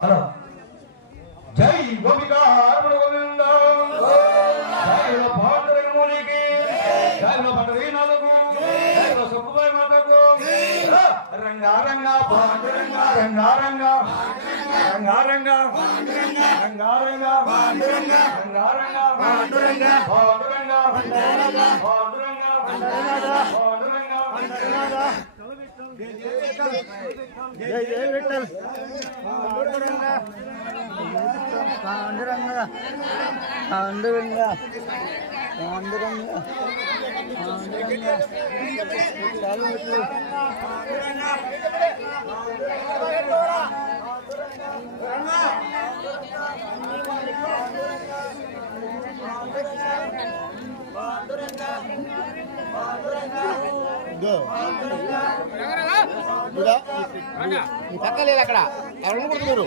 Hello జై గోపికా అర్పణ గోవింద జై పాండురంగమునికి జై పండరీనాథకు జై సుబ్బయ్య మాతకు రంగా రంగా పాండురంగా రంగా రంగా రంగా రంగా రంగా రంగా పాండురంగా రంగా రంగా పాండురంగా పాండురంగా పాండురంగా పాండురంగా పాండురంగా పాండురంగా జై జై విఠల్ పాండురంగా పాండురంగా పాండురంగా పాండురంగా పాండురంగా చాలు విఠల్ ఈ పక్క లేదు అక్కడ ఎవరు కొడుతున్నారు.